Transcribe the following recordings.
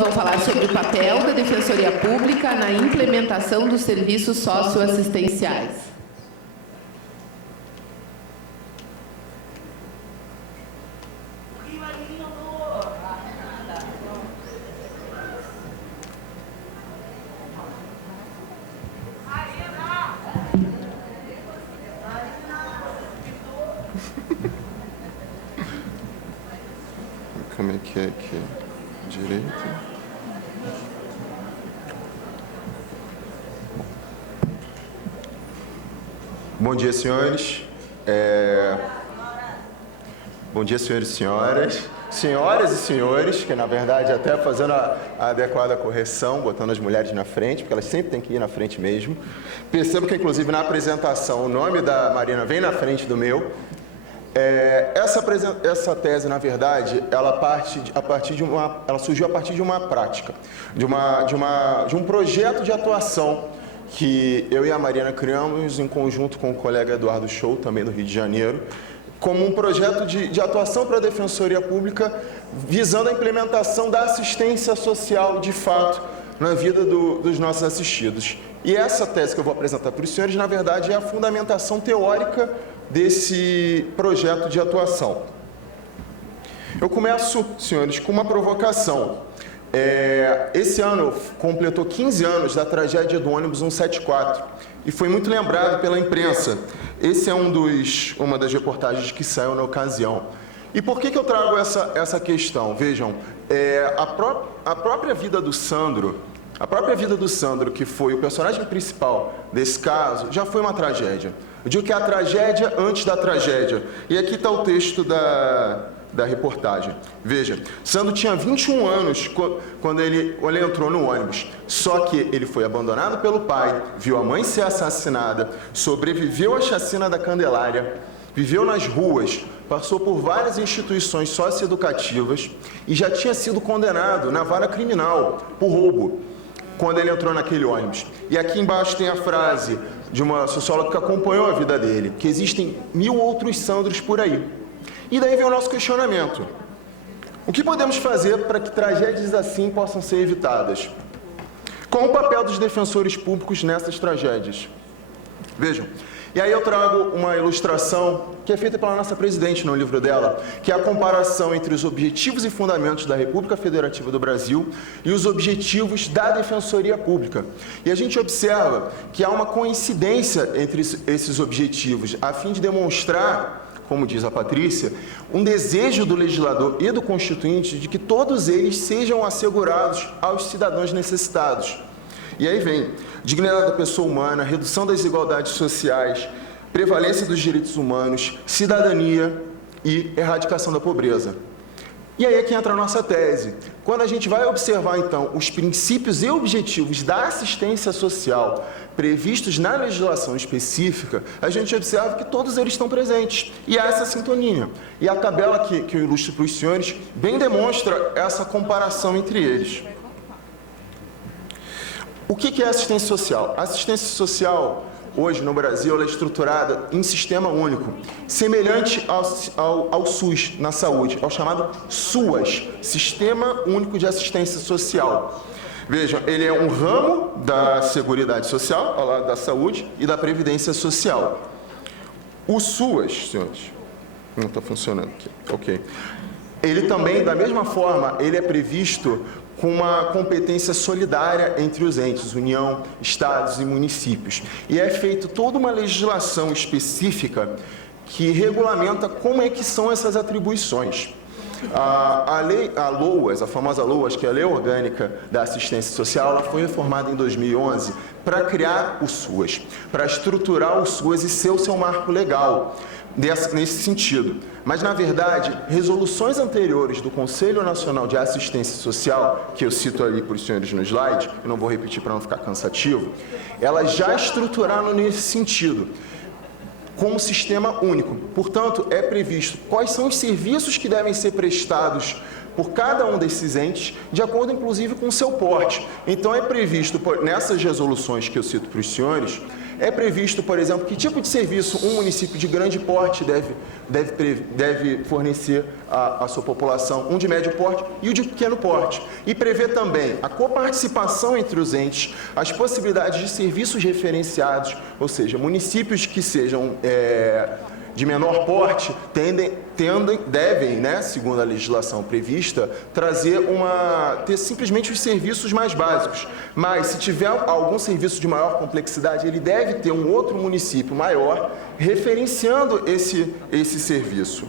vão falar sobre o papel da Defensoria Pública na implementação dos serviços socioassistenciais. Como é que é aqui? Direito. Bom dia, senhores. Bom dia, senhores e senhoras. Senhoras e senhores, que na verdade até fazendo a adequada correção, botando as mulheres na frente, porque elas sempre têm que ir na frente mesmo. Percebo que, inclusive, na apresentação, o nome da Marina vem na frente do meu. Essa tese, na verdade, ela surgiu a partir de uma prática, de um projeto de atuação que eu e a Marina criamos em conjunto com o colega Eduardo Show, também do Rio de Janeiro, como um projeto de atuação para a Defensoria Pública, visando a implementação da assistência social, de fato, na vida dos nossos assistidos. E essa tese que eu vou apresentar para os senhores, na verdade, é a fundamentação teórica desse projeto de atuação. Eu começo, senhores, com uma provocação. Esse ano completou 15 anos da tragédia do ônibus 174 e foi muito lembrado pela imprensa. Esse é uma das reportagens que saiu na ocasião. E por que eu trago essa questão? Vejam, a própria vida do Sandro, que foi o personagem principal desse caso, já foi uma tragédia. Eu digo que é a tragédia antes da tragédia. E aqui está o texto da reportagem. Veja, Sandro tinha 21 anos quando ele entrou no ônibus. Só que ele foi abandonado pelo pai, viu a mãe ser assassinada, sobreviveu à chacina da Candelária, viveu nas ruas, passou por várias instituições socioeducativas e já tinha sido condenado na vara criminal por roubo quando ele entrou naquele ônibus. E aqui embaixo tem a frase de uma socióloga que acompanhou a vida dele, que existem 1000 outros Sandros por aí. E daí vem o nosso questionamento. O que podemos fazer para que tragédias assim possam ser evitadas? Qual o papel dos defensores públicos nessas tragédias? Vejam, e aí eu trago uma ilustração que é feita pela nossa presidente no livro dela, que é a comparação entre os objetivos e fundamentos da República Federativa do Brasil e os objetivos da Defensoria Pública. E a gente observa que há uma coincidência entre esses objetivos, a fim de demonstrar, como diz a Patrícia, um desejo do legislador e do constituinte de que todos eles sejam assegurados aos cidadãos necessitados. E aí vem dignidade da pessoa humana, redução das desigualdades sociais, prevalência dos direitos humanos, cidadania e erradicação da pobreza. E aí é que entra a nossa tese. Quando a gente vai observar, então, os princípios e objetivos da assistência social previstos na legislação específica, a gente observa que todos eles estão presentes. E há essa sintonia. E a tabela que eu ilustro para os senhores bem demonstra essa comparação entre eles. O que é assistência social? A assistência social, hoje no Brasil, ela é estruturada em sistema único, semelhante ao SUS na saúde, ao chamado SUAS, Sistema Único de Assistência Social. Vejam, ele é um ramo da Seguridade Social, ao lado da saúde e da Previdência Social. O SUAS, senhores, não está funcionando aqui, ok. Ele também, da mesma forma, ele é previsto com uma competência solidária entre os entes, União, Estados e municípios. E é feita toda uma legislação específica que regulamenta como é que são essas atribuições. A LOAS, a famosa LOAS, que é a Lei Orgânica da Assistência Social, ela foi reformada em 2011 para criar o SUAS, para estruturar o SUAS e ser o seu marco legal nesse sentido. Mas, na verdade, resoluções anteriores do Conselho Nacional de Assistência Social, que eu cito ali para os senhores no slide, eu não vou repetir para não ficar cansativo, elas já estruturaram nesse sentido, como sistema único. Portanto, é previsto quais são os serviços que devem ser prestados por cada um desses entes, de acordo, inclusive, com o seu porte. Então, é previsto, nessas resoluções que eu cito para os senhores, É previsto, por exemplo, que tipo de serviço um município de grande porte deve fornecer à sua população, um de médio porte e o de pequeno porte. E prevê também a coparticipação entre os entes, as possibilidades de serviços referenciados, ou seja, municípios que sejam de menor porte devem, né, segundo a legislação prevista, ter simplesmente os serviços mais básicos. Mas, se tiver algum serviço de maior complexidade, ele deve ter um outro município maior referenciando esse serviço.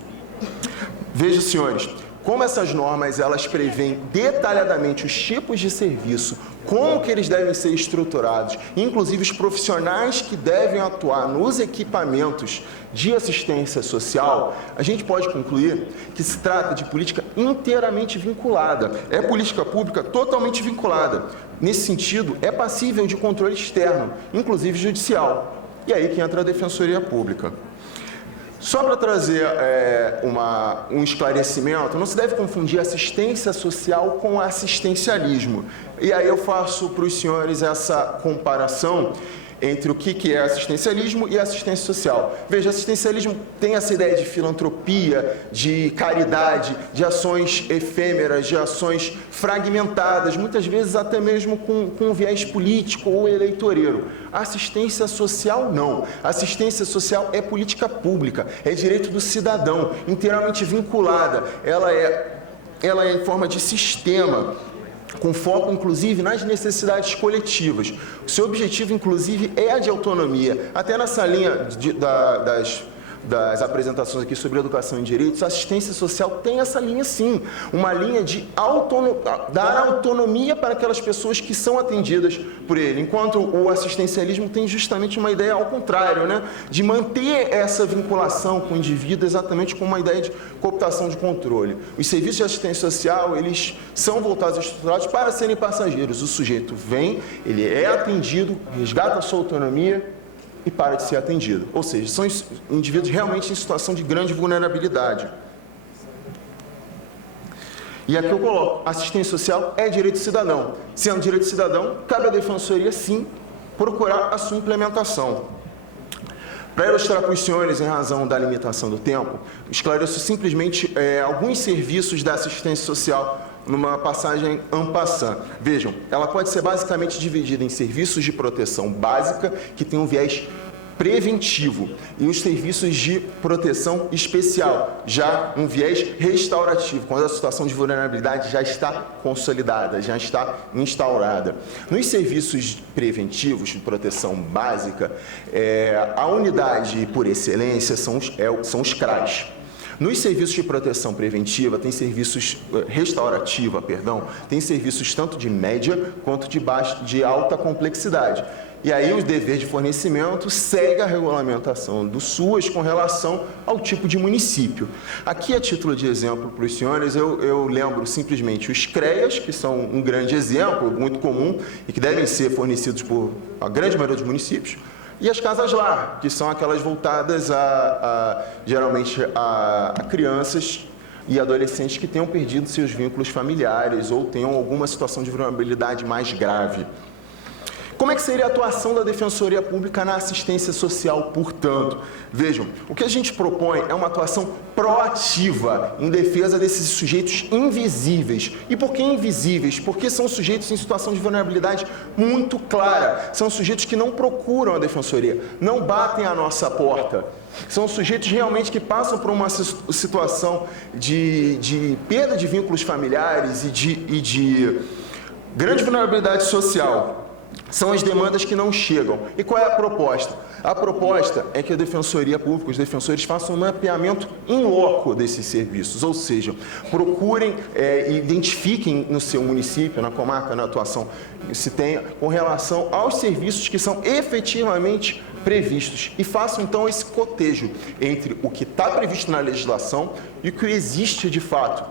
Veja, senhores, como essas normas elas prevêem detalhadamente os tipos de serviço, como que eles devem ser estruturados, inclusive os profissionais que devem atuar nos equipamentos de assistência social, a gente pode concluir que se trata de política inteiramente vinculada. É política pública totalmente vinculada. Nesse sentido, é passível de controle externo, inclusive judicial. E aí que entra a Defensoria Pública. Só para trazer um esclarecimento, não se deve confundir assistência social com assistencialismo. E aí eu faço para os senhores essa comparação entre o que é assistencialismo e assistência social. Veja, assistencialismo tem essa ideia de filantropia, de caridade, de ações efêmeras, de ações fragmentadas, muitas vezes até mesmo com viés político ou eleitoreiro. Assistência social, não. Assistência social é política pública, é direito do cidadão, inteiramente vinculada. Ela é em forma de sistema, com foco, inclusive, nas necessidades coletivas. O seu objetivo, inclusive, é a de autonomia. Até nessa linha das apresentações aqui sobre educação e direitos, a assistência social tem essa linha, sim. Uma linha de dar autonomia para aquelas pessoas que são atendidas por ele. Enquanto o assistencialismo tem justamente uma ideia ao contrário, né? De manter essa vinculação com o indivíduo exatamente com uma ideia de cooptação de controle. Os serviços de assistência social, eles são voltados e estruturados para serem passageiros. O sujeito vem, ele é atendido, resgata a sua autonomia e para de ser atendido. Ou seja, são indivíduos realmente em situação de grande vulnerabilidade. E aqui eu coloco, assistência social é direito cidadão. Sendo direito cidadão, cabe à Defensoria, sim, procurar a sua implementação. Para ilustrar para os senhores, em razão da limitação do tempo, esclareço simplesmente alguns serviços da assistência social numa passagem en passant. Vejam, ela pode ser basicamente dividida em serviços de proteção básica, que tem um viés preventivo, e os serviços de proteção especial, já um viés restaurativo, quando a situação de vulnerabilidade já está consolidada, já está instaurada. Nos serviços preventivos de proteção básica, a unidade por excelência são os CRAs. Nos serviços de proteção preventiva, tem serviços restaurativa, tem serviços tanto de média quanto de alta complexidade. E aí o dever de fornecimento segue a regulamentação do SUAS com relação ao tipo de município. Aqui, a título de exemplo para os senhores, eu lembro simplesmente os CREAs, que são um grande exemplo, muito comum, e que devem ser fornecidos por a grande maioria dos municípios, e as casas-lar, que são aquelas voltadas geralmente a crianças e adolescentes que tenham perdido seus vínculos familiares ou tenham alguma situação de vulnerabilidade mais grave. Como é que seria a atuação da Defensoria Pública na assistência social, portanto? Vejam, o que a gente propõe é uma atuação proativa em defesa desses sujeitos invisíveis. E por que invisíveis? Porque são sujeitos em situação de vulnerabilidade muito clara. São sujeitos que não procuram a Defensoria, não batem à nossa porta. São sujeitos realmente que passam por uma situação de perda de vínculos familiares e de grande vulnerabilidade social. São as demandas que não chegam. E qual é a proposta? A proposta é que a Defensoria Pública, os defensores, façam um mapeamento in loco desses serviços, ou seja, procurem e identifiquem no seu município, na comarca, na atuação que se tenha, com relação aos serviços que são efetivamente previstos e façam, então, esse cotejo entre o que está previsto na legislação e o que existe de fato,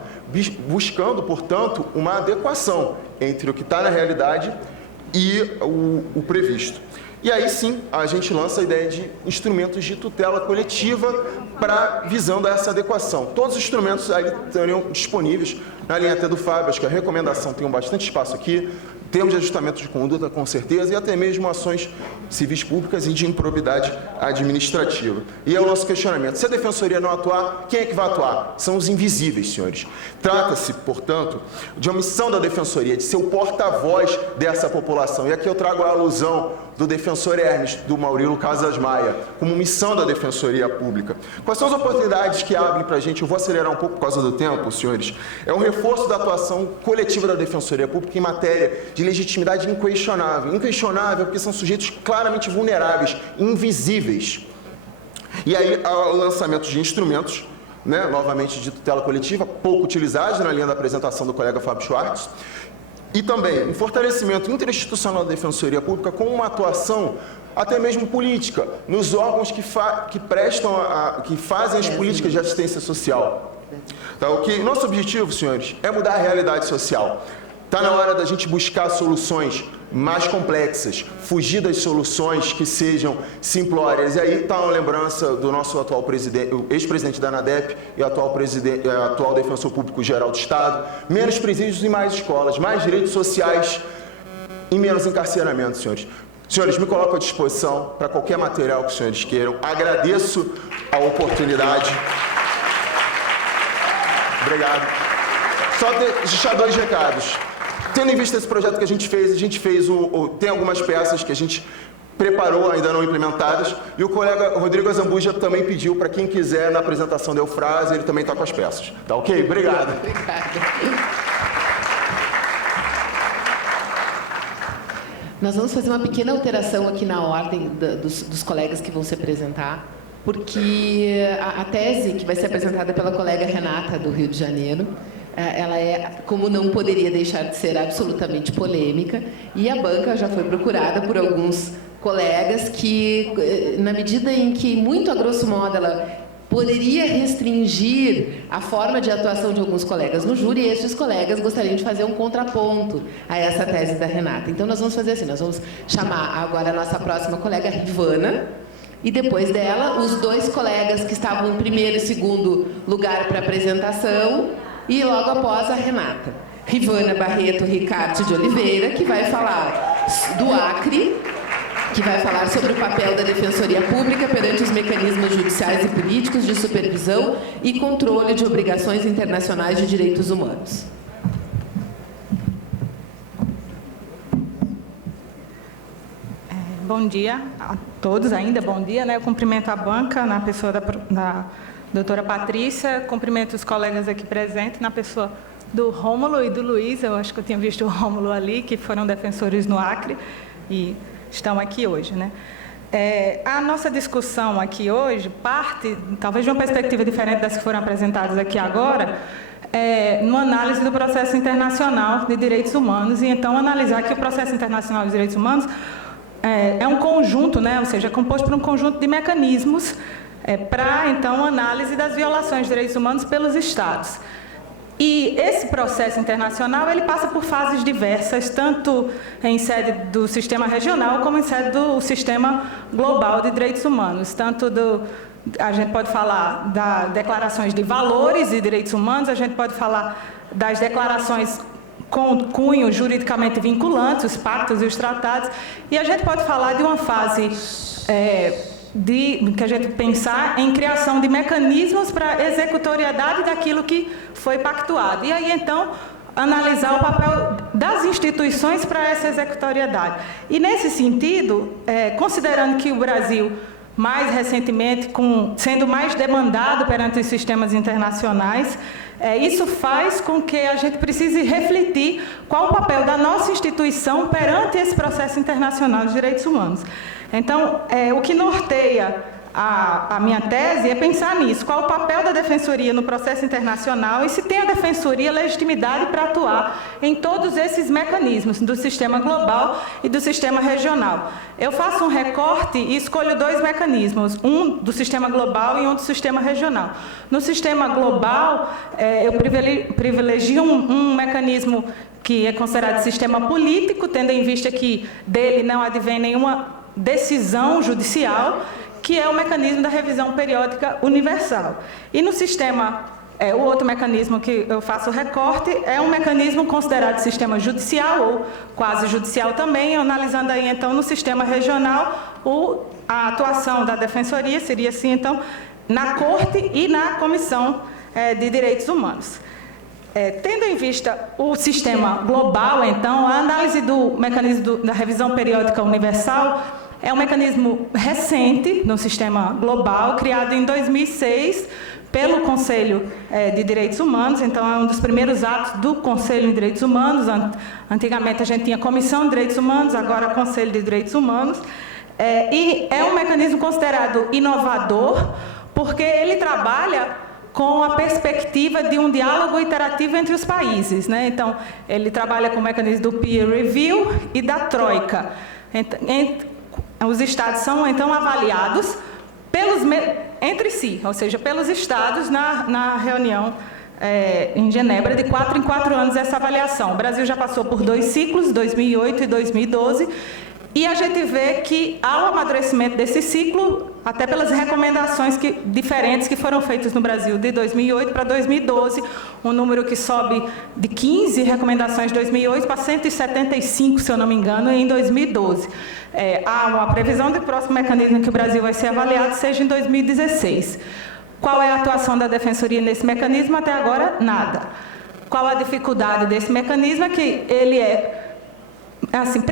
buscando, portanto, uma adequação entre o que está na realidade e o previsto. E aí sim, a gente lança a ideia de instrumentos de tutela coletiva visando essa adequação. Todos os instrumentos aí estariam disponíveis na linha até do Fábio, acho que a recomendação tem bastante espaço aqui, termos de ajustamento de conduta, com certeza, e até mesmo ações civis públicas e de improbidade administrativa. E é o nosso questionamento. Se a Defensoria não atuar, quem é que vai atuar? São os invisíveis, senhores. Trata-se, portanto, de uma missão da Defensoria, de ser o porta-voz dessa população. E aqui eu trago a alusão do defensor Hermes, do Maurilo Casas Maia, como missão da Defensoria Pública. Quais são as oportunidades que abrem para a gente? Eu vou acelerar um pouco por causa do tempo, senhores. É um reforço da atuação coletiva da Defensoria Pública em matéria de legitimidade inquestionável. Inquestionável porque são sujeitos claramente vulneráveis, invisíveis. E aí, o lançamento de instrumentos, né, novamente de tutela coletiva, pouco utilizados na linha da apresentação do colega Fábio Schwartz, e também um fortalecimento interinstitucional da Defensoria Pública com uma atuação até mesmo política, nos órgãos que fazem as políticas de assistência social. Tá, nosso objetivo, senhores, é mudar a realidade social. Está na hora da gente buscar soluções mais complexas, fugir das soluções que sejam simplórias. E aí está uma lembrança do nosso atual presidente, o ex-presidente da ANADEP e atual defensor público geral do Estado. Menos presídios e mais escolas, mais direitos sociais e menos encarceramento, senhores. Senhores, me coloco à disposição para qualquer material que os senhores queiram. Agradeço a oportunidade. Obrigado. Só deixar 2 recados. Tendo em vista esse projeto que a gente fez tem algumas peças que a gente preparou, ainda não implementadas, e o colega Rodrigo Azambuja também pediu para quem quiser, na apresentação da Eufrase, ele também está com as peças. Tá ok? Obrigado. Obrigada. Nós vamos fazer uma pequena alteração aqui na ordem dos colegas que vão se apresentar, porque a tese que vai ser apresentada pela colega Renata, do Rio de Janeiro, ela é, como não poderia deixar de ser, absolutamente polêmica, e a banca já foi procurada por alguns colegas que, na medida em que, muito a grosso modo, ela poderia restringir a forma de atuação de alguns colegas no júri, e esses colegas gostariam de fazer um contraponto a essa tese da Renata. Então, nós vamos fazer assim, nós vamos chamar agora a nossa próxima colega, Rivana, e depois dela, os 2 colegas que estavam em primeiro e segundo lugar para a apresentação, e logo após a Renata. Rivana Barreto Ricardo de Oliveira, que vai falar do Acre, que vai falar sobre o papel da Defensoria Pública perante os mecanismos judiciais e políticos de supervisão e controle de obrigações internacionais de direitos humanos. Bom dia a todos ainda, bom dia, né? Eu cumprimento a banca na pessoa da doutora Patrícia, cumprimento os colegas aqui presentes, na pessoa do Rômulo e do Luiz, eu acho que eu tinha visto o Rômulo ali, que foram defensores no Acre e estão aqui hoje, né? A nossa discussão aqui hoje parte, talvez de uma perspectiva diferente das que foram apresentadas aqui agora, numa análise do processo internacional de direitos humanos, e então analisar que o processo internacional de direitos humanos é um conjunto, né? Ou seja, é composto por um conjunto de mecanismos para, então, análise das violações de direitos humanos pelos Estados. E esse processo internacional, ele passa por fases diversas, tanto em sede do sistema regional, como em sede do sistema global de direitos humanos. A gente pode falar das declarações de valores e direitos humanos, a gente pode falar das declarações com cunho juridicamente vinculantes, os pactos e os tratados, e a gente pode falar de uma fase que a gente pensar em criação de mecanismos para executoriedade daquilo que foi pactuado. E aí, então, analisar o papel das instituições para essa executoriedade. E, nesse sentido, considerando que o Brasil, mais recentemente, sendo mais demandado perante os sistemas internacionais, isso faz com que a gente precise refletir qual o papel da nossa instituição perante esse processo internacional de direitos humanos. Então, o que norteia a minha tese é pensar nisso, qual o papel da Defensoria no processo internacional e se tem a Defensoria legitimidade para atuar em todos esses mecanismos do sistema global e do sistema regional. Eu faço um recorte e escolho 2 mecanismos, um do sistema global e um do sistema regional. No sistema global, eu privilegio um mecanismo que é considerado sistema político, tendo em vista que dele não advém nenhuma decisão judicial, que é o mecanismo da revisão periódica universal. E no sistema O outro mecanismo que eu faço recorte é um mecanismo considerado sistema judicial ou quase judicial também, analisando aí, então, no sistema regional, a atuação da Defensoria seria, assim, então, na Corte e na Comissão de Direitos Humanos. Tendo em vista o sistema global, então, a análise do mecanismo da revisão periódica universal é um mecanismo recente no sistema global, criado em 2006, pelo Conselho de Direitos Humanos, então é um dos primeiros atos do Conselho de Direitos Humanos. Antigamente a gente tinha Comissão de Direitos Humanos, agora Conselho de Direitos Humanos, e é um mecanismo considerado inovador, porque ele trabalha com a perspectiva de um diálogo interativo entre os países, né? Então, ele trabalha com o mecanismo do peer review e da troika. Os estados são, então, avaliados entre si, ou seja, pelos estados na reunião em Genebra, de 4 em 4 anos essa avaliação. O Brasil já passou por 2 ciclos, 2008 e 2012, e a gente vê que há o amadurecimento desse ciclo, até pelas recomendações diferentes que foram feitas no Brasil de 2008 para 2012, um número que sobe de 15 recomendações de 2008 para 175, se eu não me engano, em 2012. Há uma previsão de que o próximo mecanismo que o Brasil vai ser avaliado seja em 2016. Qual é a atuação da Defensoria nesse mecanismo? Até agora, nada. Qual a dificuldade desse mecanismo? É que ele assim,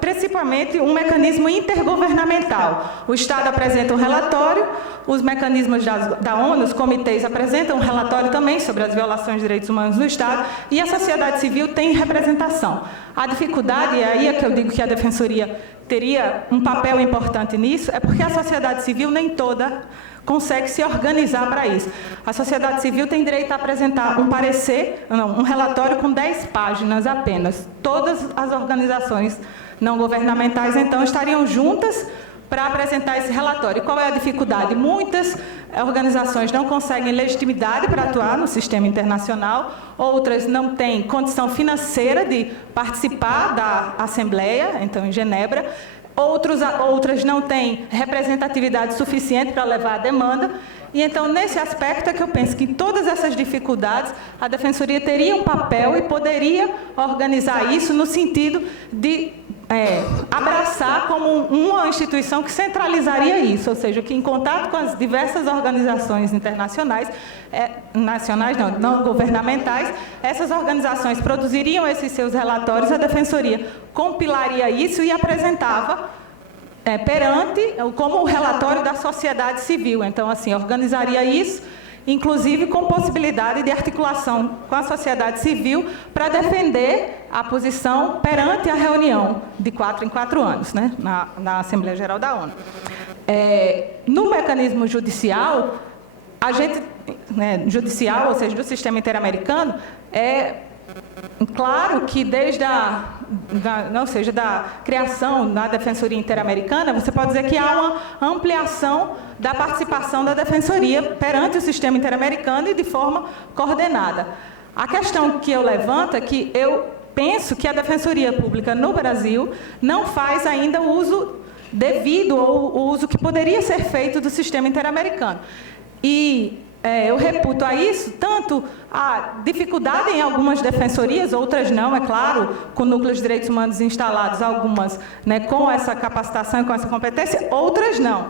principalmente um mecanismo intergovernamental. O Estado apresenta um relatório, os mecanismos da ONU, os comitês apresentam um relatório também sobre as violações de direitos humanos no Estado, e a sociedade civil tem representação. A dificuldade, e aí é que eu digo que a Defensoria teria um papel importante nisso, é porque a sociedade civil nem toda consegue se organizar para isso. A sociedade civil tem direito a apresentar um relatório com 10 páginas apenas. Todas as organizações não governamentais, então, estariam juntas para apresentar esse relatório. E qual é a dificuldade? Muitas organizações não conseguem legitimidade para atuar no sistema internacional, outras não têm condição financeira de participar da Assembleia, então, em Genebra, outras não têm representatividade suficiente para levar a demanda. E, então, nesse aspecto é que eu penso que em todas essas dificuldades a Defensoria teria um papel e poderia organizar isso no sentido de abraçar como uma instituição que centralizaria isso, ou seja, que em contato com as diversas organizações internacionais, não governamentais, essas organizações produziriam esses seus relatórios, a Defensoria compilaria isso e apresentava como o relatório da sociedade civil. Então, assim, organizaria isso, inclusive com possibilidade de articulação com a sociedade civil para defender a posição perante a reunião de 4 em 4 anos, né, na Assembleia Geral da ONU. No mecanismo judicial, a gente, judicial, ou seja, do sistema interamericano, claro que desde da criação da Defensoria Interamericana, você pode dizer que há uma ampliação da participação da Defensoria perante o sistema interamericano e de forma coordenada. A questão que eu levanto é que eu penso que a Defensoria Pública no Brasil não faz ainda o uso devido ou o uso que poderia ser feito do sistema interamericano. E eu reputo a isso tanto a dificuldade em algumas defensorias, outras não, é claro, com núcleos de direitos humanos instalados, algumas com essa capacitação e com essa competência, outras não.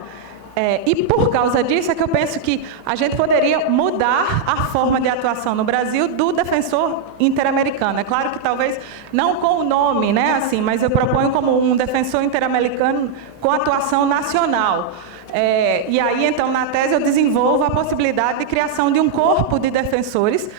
E por causa disso é que eu penso que a gente poderia mudar a forma de atuação no Brasil do defensor interamericano. É claro que talvez não com o nome, assim, mas eu proponho como um defensor interamericano com atuação nacional. E aí, então, na tese eu desenvolvo a possibilidade de criação de um corpo de defensores,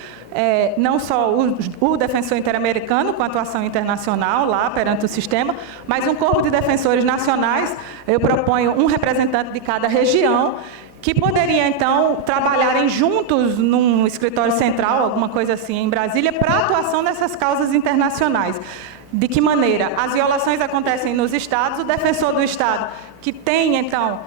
não só o defensor interamericano com atuação internacional lá perante o sistema, mas um corpo de defensores nacionais. Eu proponho um representante de cada região, que poderia, então, trabalharem juntos num escritório central, alguma coisa assim, em Brasília, para a atuação dessas causas internacionais. De que maneira? As violações acontecem nos estados, o defensor do estado, que tem, então,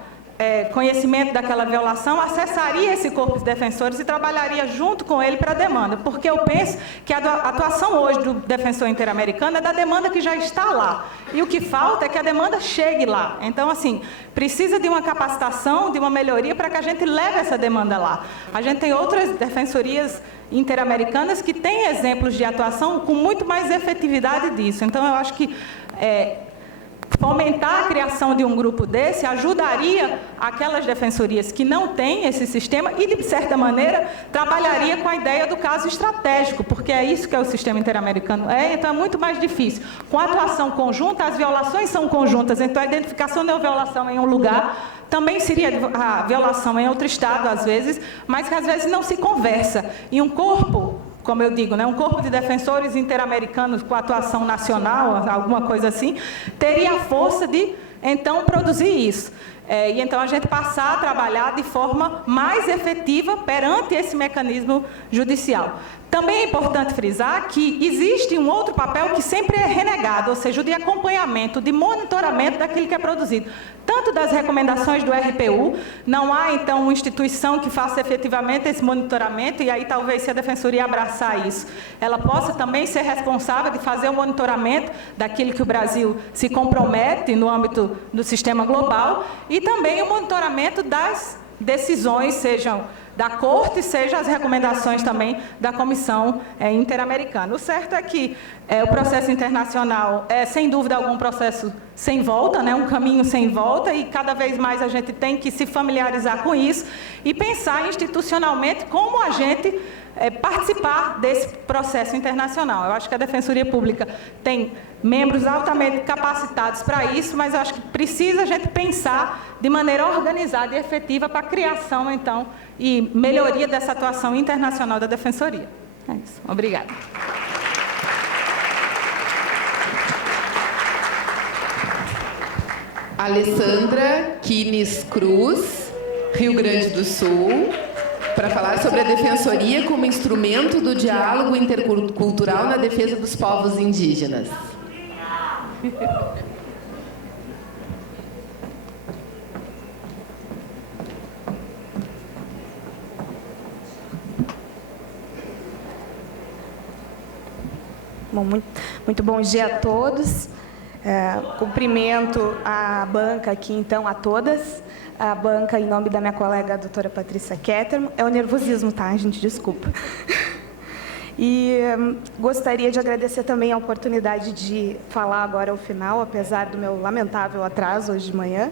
conhecimento daquela violação, acessaria esse corpo de defensores e trabalharia junto com ele para a demanda, porque eu penso que a atuação hoje do defensor interamericano é da demanda que já está lá, e o que falta é que a demanda chegue lá. Então, assim, precisa de uma capacitação, de uma melhoria para que a gente leve essa demanda lá. A gente tem outras defensorias interamericanas que têm exemplos de atuação com muito mais efetividade disso. Então, eu acho que fomentar a criação de um grupo desse ajudaria aquelas defensorias que não têm esse sistema e, de certa maneira, trabalharia com a ideia do caso estratégico, porque é isso que é o sistema interamericano. Então, é muito mais difícil. Com a atuação conjunta, as violações são conjuntas, então a identificação de uma violação em um lugar também seria a violação em outro estado, às vezes, mas que às vezes não se conversa. E um corpo, como eu digo, um corpo de defensores interamericanos com atuação nacional, alguma coisa assim, teria a força de, então, produzir isso. E então a gente passar a trabalhar de forma mais efetiva perante esse mecanismo judicial. Também é importante frisar que existe um outro papel que sempre é renegado, ou seja, o de acompanhamento, de monitoramento daquilo que é produzido. Tanto das recomendações do RPU, não há, então, uma instituição que faça efetivamente esse monitoramento, e aí talvez, se a Defensoria abraçar isso, ela possa também ser responsável de fazer o monitoramento daquilo que o Brasil se compromete no âmbito do sistema global, e também o monitoramento das decisões, sejam da Corte, seja as recomendações também da Comissão Interamericana. O certo é que o processo internacional é, sem dúvida algum, um processo sem volta, um caminho sem volta, e cada vez mais a gente tem que se familiarizar com isso e pensar institucionalmente como a gente participar desse processo internacional. Eu acho que a Defensoria Pública tem membros altamente capacitados para isso, mas eu acho que precisa a gente pensar de maneira organizada e efetiva para a criação, então, e melhoria dessa atuação internacional da Defensoria. É isso. Obrigada. Alessandra Quines Cruz, Rio Grande do Sul, para falar sobre a Defensoria como instrumento do diálogo intercultural na defesa dos povos indígenas. Bom, muito bom dia a todos. Cumprimento a banca aqui, então, a todas. A banca, em nome da minha colega, a doutora Patrícia Ketterman. É o nervosismo, tá, gente? Desculpa. E gostaria de agradecer também a oportunidade de falar agora ao final, apesar do meu lamentável atraso hoje de manhã.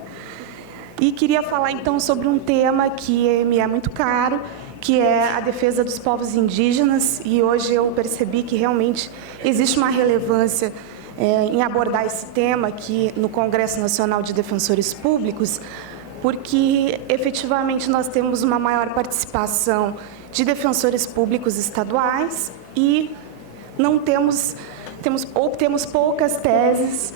E queria falar, então, sobre um tema que me é muito caro, que é a defesa dos povos indígenas. E hoje eu percebi que realmente existe uma relevância em abordar esse tema aqui no Congresso Nacional de Defensores Públicos, porque efetivamente nós temos uma maior participação de defensores públicos estaduais e não temos poucas teses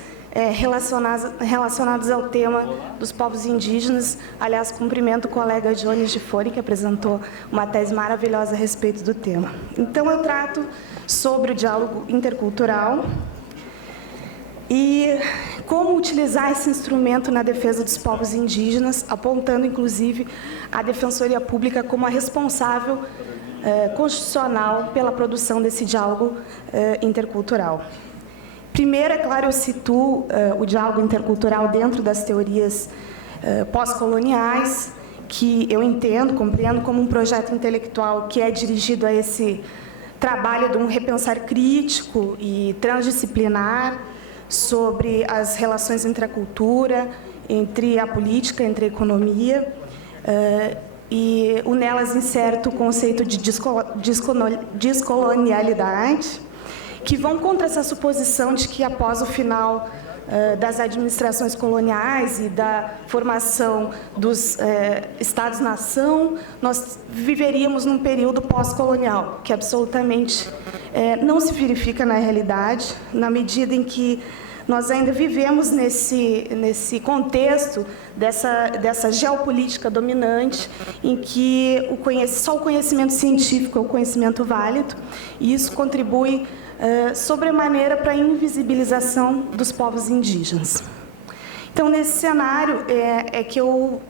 relacionadas ao tema dos povos indígenas. Aliás, cumprimento o colega Jones de Fore, que apresentou uma tese maravilhosa a respeito do tema. Então, eu trato sobre o diálogo intercultural e como utilizar esse instrumento na defesa dos povos indígenas, apontando, inclusive, a Defensoria Pública como a responsável constitucional pela produção desse diálogo intercultural. Primeiro, é claro, eu situo o diálogo intercultural dentro das teorias pós-coloniais, que eu entendo, compreendo como um projeto intelectual que é dirigido a esse trabalho de um repensar crítico e transdisciplinar sobre as relações entre a cultura, entre a política, entre a economia, e o nelas inserto o conceito de descolonialidade, que vão contra essa suposição de que, após o final das administrações coloniais e da formação dos Estados-nação, nós viveríamos num período pós-colonial, que absolutamente não se verifica na realidade, na medida em que nós ainda vivemos nesse contexto dessa geopolítica dominante, em que só o conhecimento científico é o conhecimento válido, e isso contribui sobremaneira para a invisibilização dos povos indígenas. Então, nesse cenário, é que eu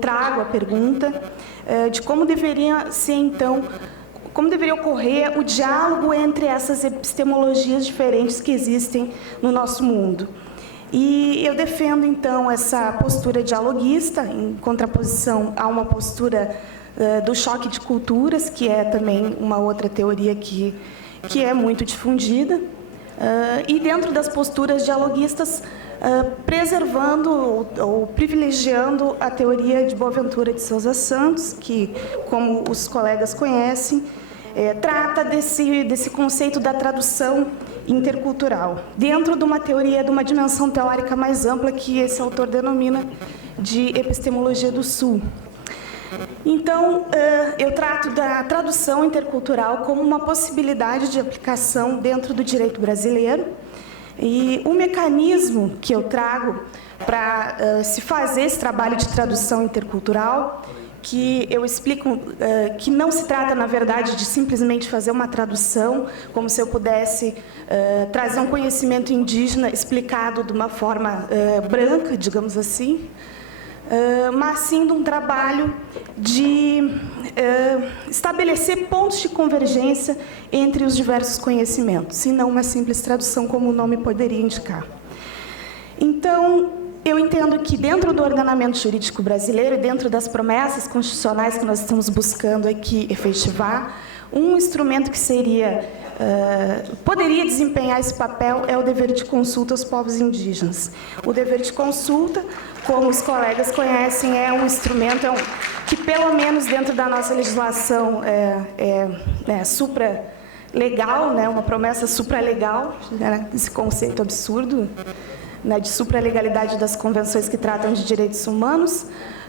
trago a pergunta de como deveria ser, então, como deveria ocorrer o diálogo entre essas epistemologias diferentes que existem no nosso mundo. E eu defendo, então, essa postura dialoguista, em contraposição a uma postura do choque de culturas, que é também uma outra teoria que é muito difundida, e dentro das posturas dialoguistas, preservando ou privilegiando a teoria de Boaventura de Sousa Santos, que, como os colegas conhecem, trata desse conceito da tradução intercultural, dentro de uma teoria, de uma dimensão teórica mais ampla, que esse autor denomina de epistemologia do Sul. Então, eu trato da tradução intercultural como uma possibilidade de aplicação dentro do direito brasileiro, e o mecanismo que eu trago para se fazer esse trabalho de tradução intercultural, que eu explico que não se trata, na verdade, de simplesmente fazer uma tradução, como se eu pudesse trazer um conhecimento indígena explicado de uma forma branca, digamos assim, mas sim de um trabalho de estabelecer pontos de convergência entre os diversos conhecimentos, e não uma simples tradução, como o nome poderia indicar. Então, eu entendo que dentro do ordenamento jurídico brasileiro e dentro das promessas constitucionais que nós estamos buscando aqui efetivar, um instrumento que poderia desempenhar esse papel é o dever de consulta aos povos indígenas. O dever de consulta, como os colegas conhecem, é um instrumento que, pelo menos dentro da nossa legislação, é supralegal, né, uma promessa supralegal, né, esse conceito absurdo, né, de supralegalidade das convenções que tratam de direitos humanos,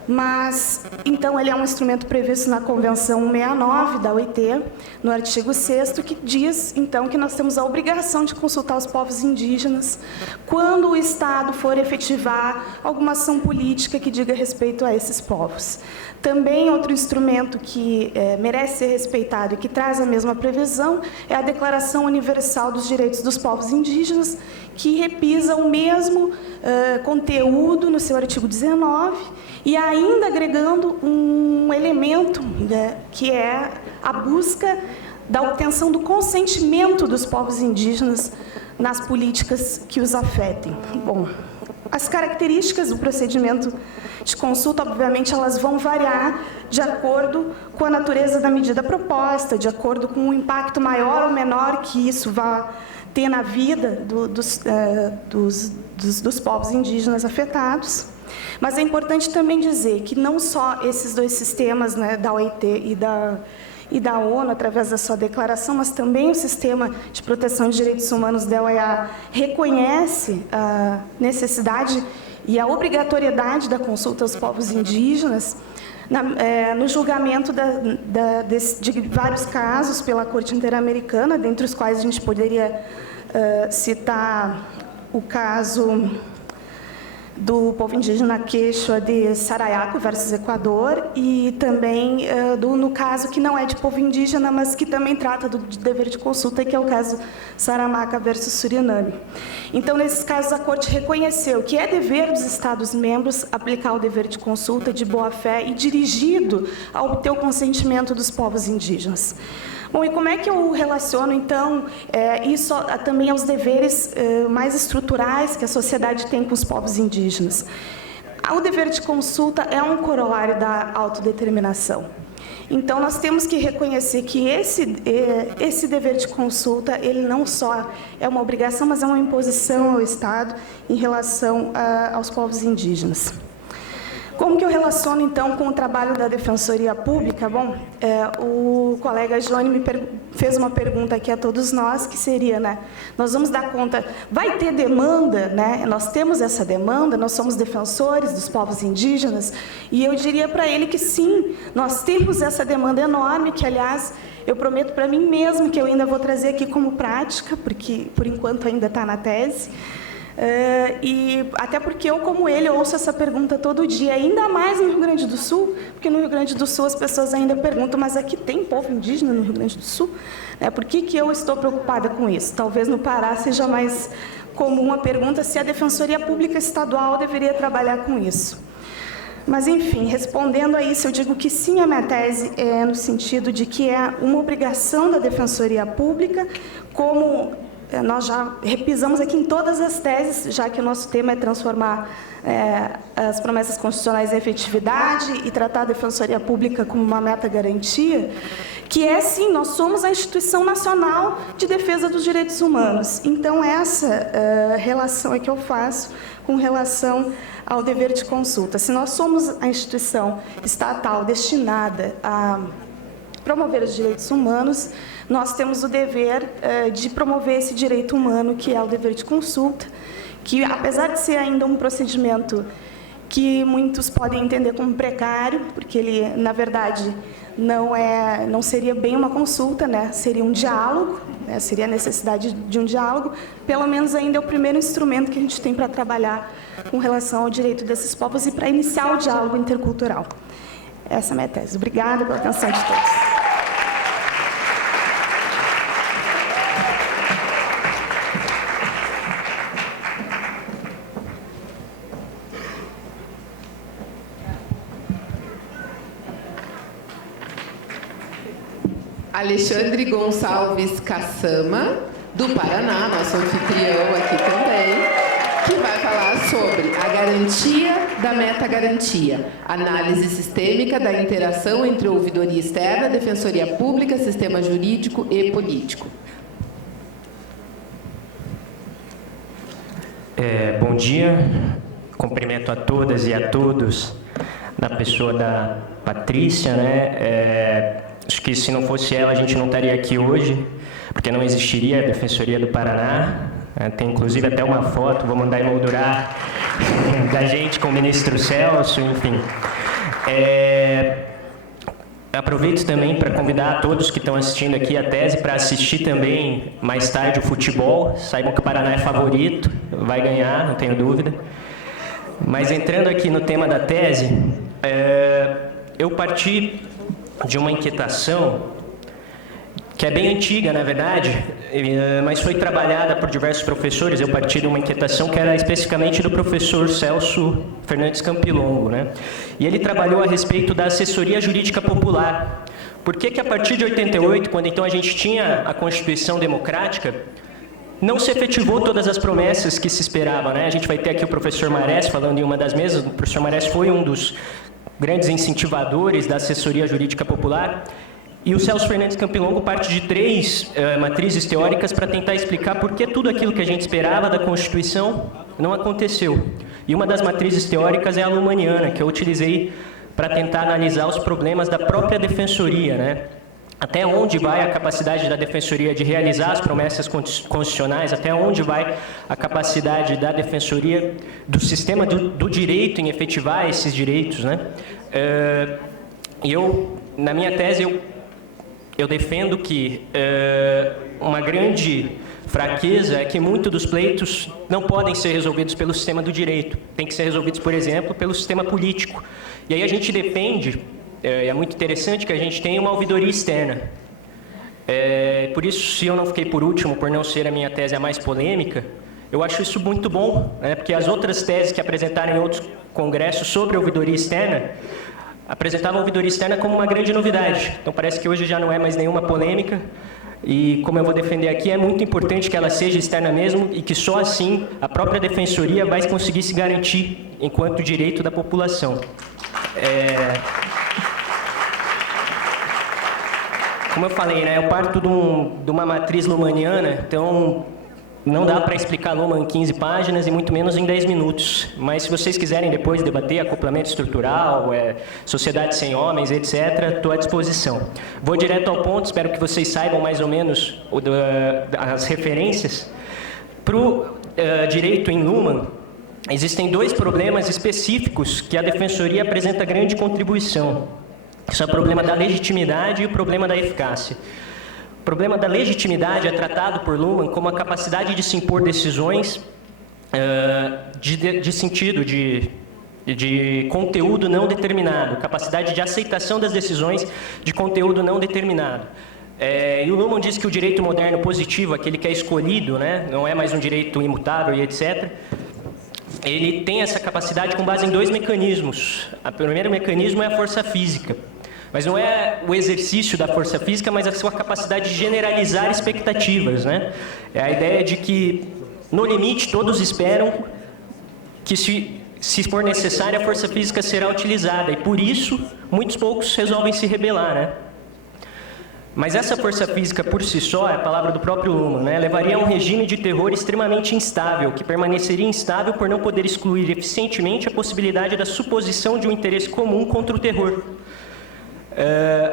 mas, então, ele é um instrumento previsto na Convenção 169 da OIT, no artigo 6º, que diz, então, que nós temos a obrigação de consultar os povos indígenas quando o Estado for efetivar alguma ação política que diga respeito a esses povos. Também, outro instrumento que merece ser respeitado e que traz a mesma previsão é a Declaração Universal dos Direitos dos Povos Indígenas, que repisa o mesmo conteúdo no seu artigo 19, e ainda agregando um elemento, né, que é a busca da obtenção do consentimento dos povos indígenas nas políticas que os afetem. Bom, as características do procedimento de consulta, obviamente, elas vão variar de acordo com a natureza da medida proposta, de acordo com o impacto maior ou menor que isso vai ter na vida dos povos indígenas afetados. Mas é importante também dizer que não só esses dois sistemas, né, da OIT e da ONU, através da sua declaração, mas também o sistema de proteção de direitos humanos da OEA reconhece a necessidade e a obrigatoriedade da consulta aos povos indígenas no julgamento de vários casos pela Corte Interamericana, dentre os quais a gente poderia citar o caso do povo indígena quechua de Sarayaco versus Equador, e também no caso que não é de povo indígena, mas que também trata do dever de consulta, que é o caso Saramacca versus Suriname. Então, nesses casos, a Corte reconheceu que é dever dos Estados-membros aplicar o dever de consulta de boa-fé e dirigido a obter o consentimento dos povos indígenas. Bom, e como é que eu relaciono, então, isso também aos deveres mais estruturais que a sociedade tem com os povos indígenas? O dever de consulta é um corolário da autodeterminação. Então, nós temos que reconhecer que esse dever de consulta, ele não só é uma obrigação, mas é uma imposição ao Estado em relação aos povos indígenas. Como que eu relaciono, então, com o trabalho da Defensoria Pública? Bom, o colega Johnny me fez uma pergunta aqui a todos nós, que seria, né, nós vamos dar conta, vai ter demanda, né? Nós temos essa demanda, nós somos defensores dos povos indígenas, e eu diria para ele que sim, nós temos essa demanda enorme, que, aliás, eu prometo para mim mesmo que eu ainda vou trazer aqui como prática, porque, por enquanto, ainda está na tese, E até porque eu, como ele, ouço essa pergunta todo dia, ainda mais no Rio Grande do Sul, porque no Rio Grande do Sul as pessoas ainda perguntam, mas aqui tem povo indígena no Rio Grande do Sul? Por que eu estou preocupada com isso? Talvez no Pará seja mais comum a pergunta se a Defensoria Pública Estadual deveria trabalhar com isso. Mas, enfim, respondendo a isso, eu digo que sim, a minha tese é no sentido de que é uma obrigação da Defensoria Pública, como nós já repisamos aqui em todas as teses, já que o nosso tema é transformar as promessas constitucionais em efetividade e tratar a Defensoria Pública como uma meta-garantia, que é, sim, nós somos a Instituição Nacional de Defesa dos Direitos Humanos. Então, essa relação é que eu faço com relação ao dever de consulta. Se nós somos a instituição estatal destinada a promover os direitos humanos, nós temos o dever de promover esse direito humano, que é o dever de consulta, que, apesar de ser ainda um procedimento que muitos podem entender como precário, porque ele, na verdade, não seria bem uma consulta, né? Seria um diálogo, né? Seria a necessidade de um diálogo, pelo menos ainda é o primeiro instrumento que a gente tem para trabalhar com relação ao direito desses povos e para iniciar o diálogo intercultural. Essa é a minha tese. Obrigada pela atenção de todos. Alexandre Gonçalves Cassama, do Paraná, nosso anfitrião aqui também, que vai falar sobre a garantia da meta-garantia, análise sistêmica da interação entre ouvidoria externa, defensoria pública, sistema jurídico e político. Bom dia, cumprimento a todas e a todos, na pessoa da Patrícia, né? Acho que se não fosse ela, a gente não estaria aqui hoje, porque não existiria a Defensoria do Paraná. Tem inclusive até uma foto, vou mandar emoldurar, da gente com o ministro Celso, enfim. Aproveito também para convidar a todos que estão assistindo aqui a tese para assistir também mais tarde o futebol. Saibam que o Paraná é favorito, vai ganhar, não tenho dúvida. Mas entrando aqui no tema da tese, eu parti de uma inquietação que é bem antiga, na verdade, mas foi trabalhada por diversos professores. Eu parti de uma inquietação que era especificamente do professor Celso Fernandes Campilongo, né? E ele trabalhou a respeito da assessoria jurídica popular. Por que a partir de 88, quando então a gente tinha a Constituição Democrática, não se efetivou todas as promessas que se esperava, né? A gente vai ter aqui o professor Marés falando em uma das mesas. O professor Marés foi um dos grandes incentivadores da assessoria jurídica popular, e o Celso Fernandes Campilongo parte de 3 matrizes teóricas para tentar explicar por que tudo aquilo que a gente esperava da Constituição não aconteceu. E uma das matrizes teóricas é a lumaniana, que eu utilizei para tentar analisar os problemas da própria Defensoria, né? Até onde vai a capacidade da Defensoria de realizar as promessas constitucionais, até onde vai a capacidade da Defensoria, do sistema do direito em efetivar esses direitos, né? E na minha tese, eu defendo que uma grande fraqueza é que muitos dos pleitos não podem ser resolvidos pelo sistema do direito. Tem que ser resolvidos, por exemplo, pelo sistema político. E aí a gente depende... É muito interessante que a gente tenha uma ouvidoria externa. Por isso, se eu não fiquei por último, por não ser a minha tese a mais polêmica, eu acho isso muito bom, né? Porque as outras teses que apresentaram em outros congressos sobre ouvidoria externa, apresentavam a ouvidoria externa como uma grande novidade. Então, parece que hoje já não é mais nenhuma polêmica. E, como eu vou defender aqui, é muito importante que ela seja externa mesmo e que só assim a própria Defensoria vai conseguir se garantir enquanto direito da população. Como eu falei, né, eu parto de uma matriz lumaniana, então não dá para explicar Luma em 15 páginas e muito menos em 10 minutos. Mas se vocês quiserem depois debater acoplamento estrutural, sociedade sem homens, etc., estou à disposição. Vou direto ao ponto, espero que vocês saibam mais ou menos as referências. Para o direito em Luhmann, existem 2 problemas específicos que a Defensoria apresenta grande contribuição. Isso é o problema da legitimidade e o problema da eficácia. O problema da legitimidade é tratado por Luhmann como a capacidade de se impor decisões de sentido, de conteúdo não determinado, capacidade de aceitação das decisões de conteúdo não determinado. E o Luhmann diz que o direito moderno positivo, aquele que é escolhido, né, não é mais um direito imutável e etc., ele tem essa capacidade com base em 2 mecanismos. O primeiro mecanismo é a força física, mas não é o exercício da força física, mas a sua capacidade de generalizar expectativas, né? É a ideia de que, no limite, todos esperam que, se for necessário, a força física será utilizada, e por isso, muitos poucos resolvem se rebelar, né? Mas essa força física por si só, é a palavra do próprio Luhmann, né, levaria a um regime de terror extremamente instável, que permaneceria instável por não poder excluir eficientemente a possibilidade da suposição de um interesse comum contra o terror.